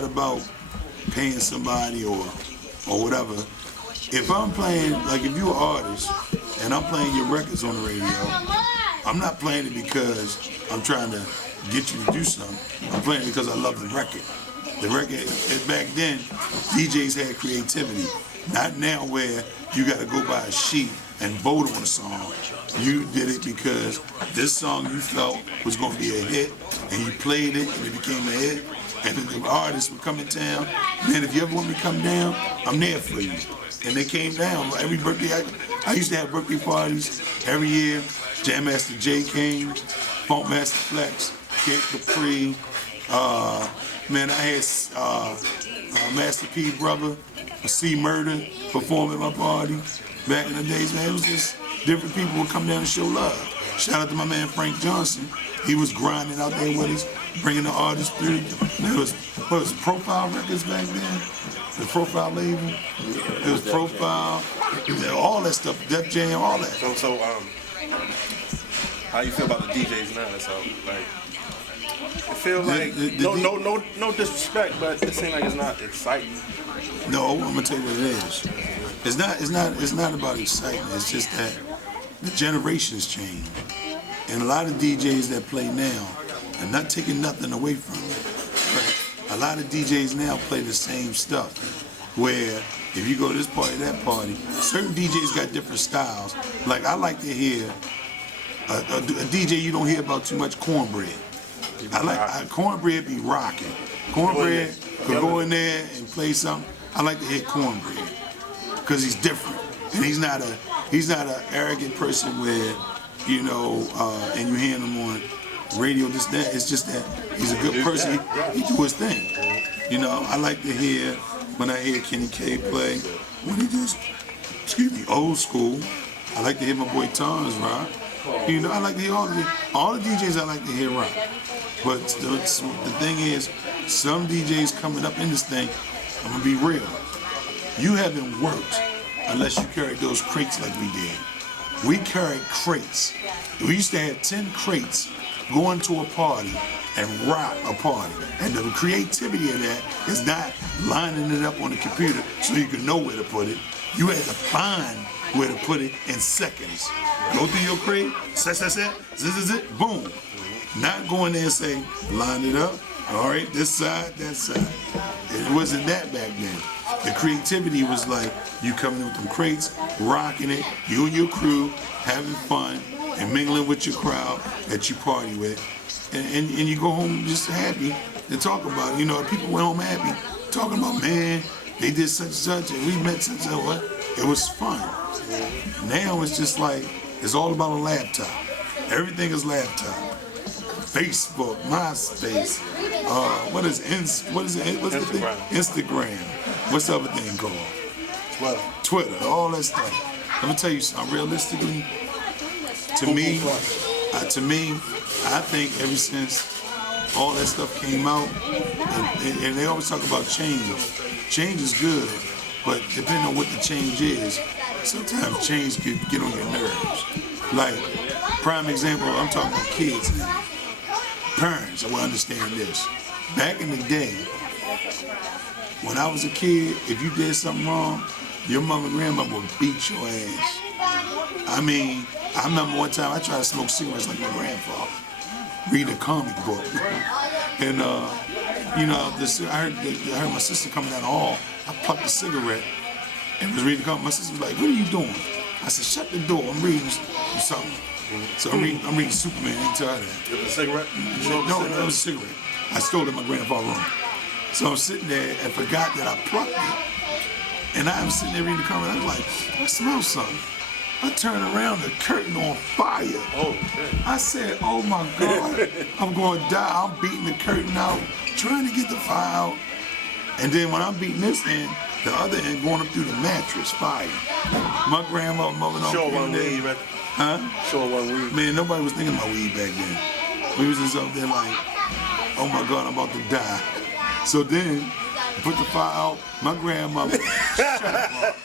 not about paying somebody or whatever. If I'm playing, like if you're an artist and I'm playing your records on the radio, I'm not playing it because I'm trying to get you to do something. I'm playing it because I love the record. The record, back then, DJs had creativity. Not now where you got to go by a sheet and vote on a song. You did it because this song you felt was going to be a hit, and you played it, and it became a hit. And then the artists would come in town. Man, if you ever want me to come down, I'm there for you. And they came down. Every birthday, I used to have birthday parties every year. Jam Master Jay came, Funk Master Flex, Kid Capri. Man, I had Master P brother, C Murder perform at my party. Back in the days, man, it was just different people would come down and show love. Shout out to my man Frank Johnson. He was grinding out there with us, bringing the artists through. There was, what was Profile Records back then? The Profile label. It was Profile, all that stuff, Def Jam, all that. So, how you feel about the DJs now? So, like, I feel like no disrespect, but it seems like it's not exciting. No, I'm gonna tell you what it is. It's not about excitement. It's just that the generations change, and a lot of DJs that play now, I'm not taking nothing away from it, but a lot of DJs now play the same stuff. Where if you go to this party, that party, certain DJs got different styles. Like I like to hear a DJ you don't hear about too much, Cornbread. I like Cornbread be rocking. Cornbread could go in there and play something. I like to hear Cornbread because he's different, and he's not an arrogant person where, you know, and you hear him on radio, this, that. It's just that he's a good person. He do his thing. You know, I like to hear when I hear Kenny K play when he does, old school. I like to hear my boy Tom's rock. You know, I like to hear all the DJs. I like to hear rock. But the thing is, some DJs coming up in this thing, I'm gonna be real. You haven't worked unless you carried those crates like we did. We carried crates. We used to have 10 crates going to a party and rock a party. And the creativity of that is not lining it up on the computer so you can know where to put it. You had to find where to put it in seconds. Go through your crate, zit, boom. Not going there and say, line it up, all right, this side, that side. It wasn't that back then. The creativity was like you coming in with them crates, rocking it, you and your crew, having fun, and mingling with your crowd that you party with. And you go home just happy and talk about it. You know, people went home happy, talking about, man, they did such and such, and we met such and what. It was fun. Now it's just like, it's all about a laptop. Everything is laptop. Facebook, MySpace, what's the thing? Instagram. What's the other thing called? Twitter, all that stuff. Let me tell you something, realistically, to me, I think ever since all that stuff came out, and they always talk about change. Change is good, but depending on what the change is, sometimes change can get on your nerves. Like, prime example, I'm talking about kids now. Parents will understand this. Back in the day, when I was a kid, if you did something wrong, your mom and grandma would beat your ass. I mean, I remember one time I tried to smoke cigarettes like my grandfather, read a comic book. And, you know, I heard my sister coming down the hall. I plucked a cigarette and was reading a comic. My sister was like, what are you doing? I said, shut the door, I'm reading something. So I'm reading Superman, you can tell her that. With a cigarette? No, it was a cigarette. I stole it in my grandfather's room. So I'm sitting there and forgot that I plucked it. And I'm sitting there reading the comic, I was like, I smell something. I turned around, the curtain on fire. Oh, shit. I said, oh my God, I'm going to die. I'm beating the curtain out, trying to get the fire out. And then when I'm beating this end, the other end going up through the mattress, fire. My grandma, mother, sure one weed, right? Huh? Sure one weed. Man, nobody was thinking about weed back then. We was just up there like, oh my God, I'm about to die. So then, put the fire out, my grandmother, shut up.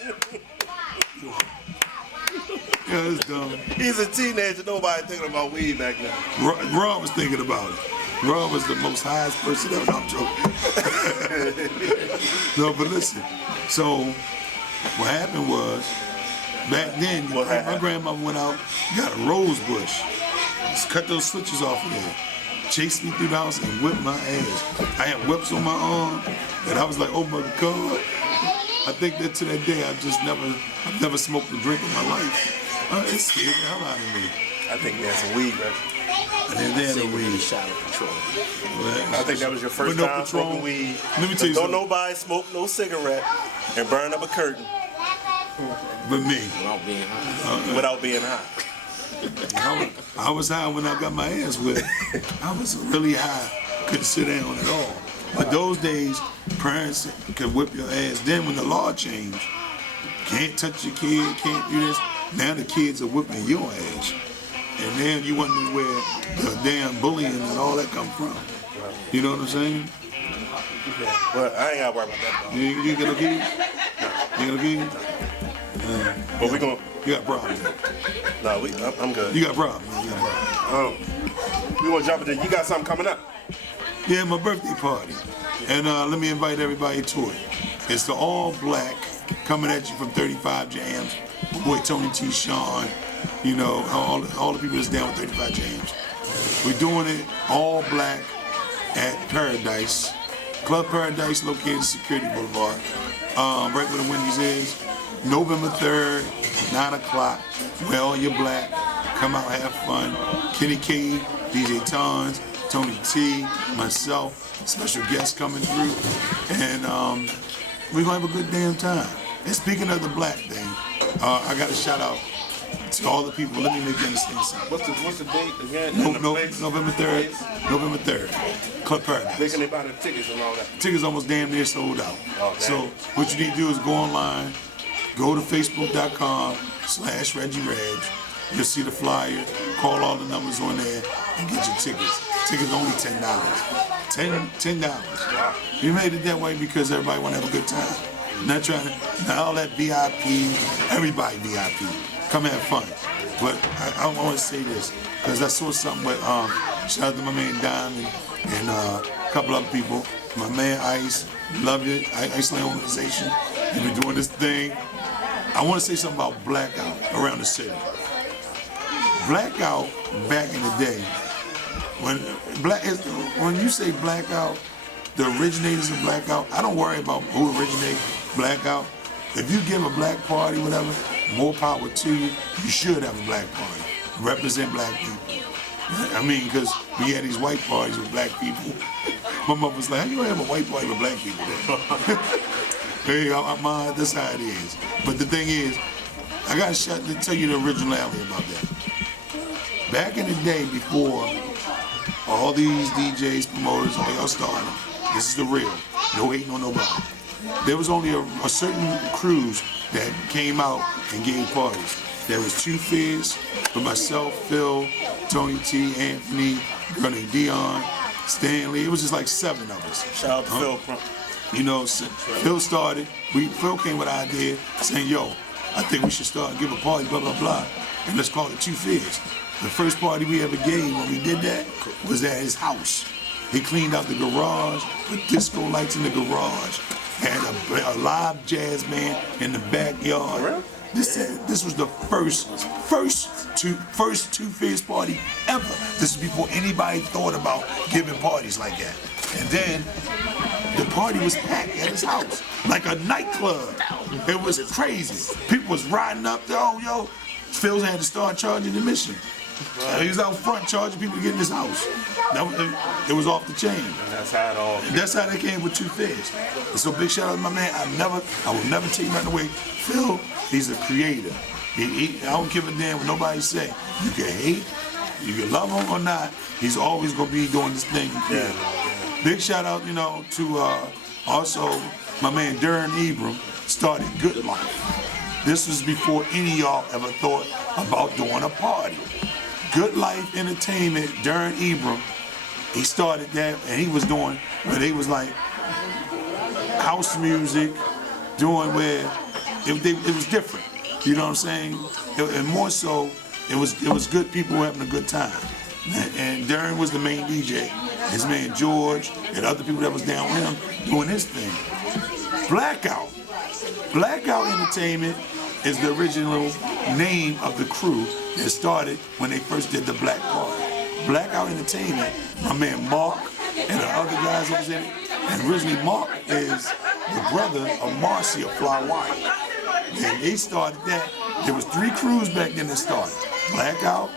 Yeah, it's dumb. He's a teenager, nobody thinking about weed back then. Rob was thinking about it. Ron was the most highest person ever. No, I'm joking. No, but listen. So what happened was, back then, my grandmother went out, got a rose bush, just cut those switches off of there, chased me through the house and whipped my ass. I had whips on my arm, and I was like, oh my God. I think that to that day, I've never smoked a drink in my life. It scared the hell out of me. I think that's some weed, right? I didn't have no weed. Shot of Patrol. I think that was your first time smoking weed. Let me tell you something. Don't nobody smoke no cigarette and burn up a curtain. But me. Without being high. Without being high. I was high when I got my ass whipped. I was really high. Couldn't sit down at all. But those days, parents could whip your ass. Then when the law changed, can't touch your kid, can't do this. Now the kids are whipping your ass. And then you wondering where the damn bullying and all that come from. You know what I'm saying? Well, I ain't got to worry about that, though. You get no kids? You get no kids? But we gonna... You got problems. No, I'm good. You got problems. You got problems. We want to jump into... You got something coming up? Yeah, my birthday party. And let me invite everybody to it. It's the all black, coming at you from 35 Jams. My boy Tony T. Sean, you know, all the people that's down with 35 Jams. We're doing it all black at Paradise. Club Paradise, located in Security Boulevard. Right where the Wendy's is. November 3rd, 9 o'clock. Wear all your black. Come out, have fun. Kenny K, DJ Tons, Tony T, myself, special guests coming through. And we're going to have a good damn time. And speaking of the black thing, I got a shout out to all the people. Let me make you understand something. What's the date again? November 3rd. November 3rd. Club Paradise. They can buy the tickets and all that. Tickets almost damn near sold out. Oh, so what you need to do is go online, go to facebook.com/Reggie Reg. You'll see the flyer. Call all the numbers on there and get your tickets. Tickets only $10. $10. We made it that way because everybody want to have a good time. Not trying to, not all that VIP, everybody VIP. Come have fun. But I want to say this, because I saw something with, shout out to my man Diamond and a couple other people. My man Ice, love it, Iceland organization. They've been doing this thing. I want to say something about blackout around the city. Blackout back in the day, when you say blackout, the originators of blackout, I don't worry about who originated blackout. If you give a black party, whatever, more power to you. You should have a black party. Represent black people. I mean, because we had these white parties with black people. My mother was like, how you gonna have a white party with black people then? Hey, that's how it is. But the thing is, I gotta tell you the originality about that. Back in the day, before all these DJs, promoters, all y'all started, this is the real. No hating on nobody. There was only a certain crews that came out and gave parties. There was Two Fierce, with myself, Phil, Tony T, Anthony, girl named Dion, Stanley. It was just like 7 of us. Shout out to Phil. You know, Phil started. Phil came with an idea saying, yo, I think we should start and give a party, blah, blah, blah. And let's call it Two Fierce. The first party we ever gave when we did that was at his house. He cleaned out the garage, put disco lights in the garage, had a live jazz band in the backyard. This was the first Two Fierce party ever. This is before anybody thought about giving parties like that. And then the party was packed at his house, like a nightclub. It was crazy. People was riding up there, oh, yo. Phil had to start charging admission. He was out front charging people to get in his house. It was off the chain. That's how they came with Two Fierce. And so big shout out to my man. I will never take nothing away. Phil, he's a creator. I don't give a damn what nobody say. You can hate, you can love him or not. He's always gonna be doing this thing. Yeah. Big shout out, you know, to also my man Darren Ibram started Good Life. This was before any of y'all ever thought about doing a party. Good Life Entertainment, Darren Ibram, he started that, and he was doing where they was like house music, doing where it was different. You know what I'm saying? And more so, it was good people having a good time. And Darren was the main DJ. His man George and other people that was down with him doing his thing. Blackout. Blackout Entertainment is the original name of the crew that started when they first did the Black Party. Blackout Entertainment, my man Mark and the other guys that was in it. And originally Mark is the brother of Marcy of Fly Wire. And they started that. There was 3 crews back then that started. Blackout,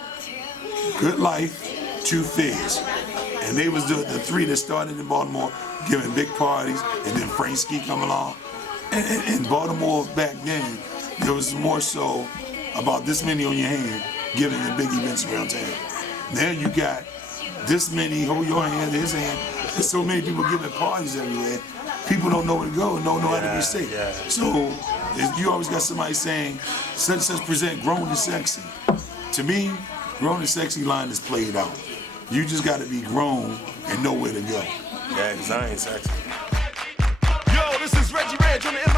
Good Life, Two Fizz. And they was the 3 that started in Baltimore giving big parties, and then Frank Ski come along. And in Baltimore back then, there was more so about this many on your hand giving the big events around town. Now you got this many, hold your hand, his hand. There's so many people giving parties everywhere. People don't know where to go and don't know how to be safe. Yeah. So you always got somebody saying, such and such present grown and sexy. To me, grown and sexy line is played out. You just got to be grown and know where to go. Yeah, because I ain't sexy. Yo, this is Reggie Reg on the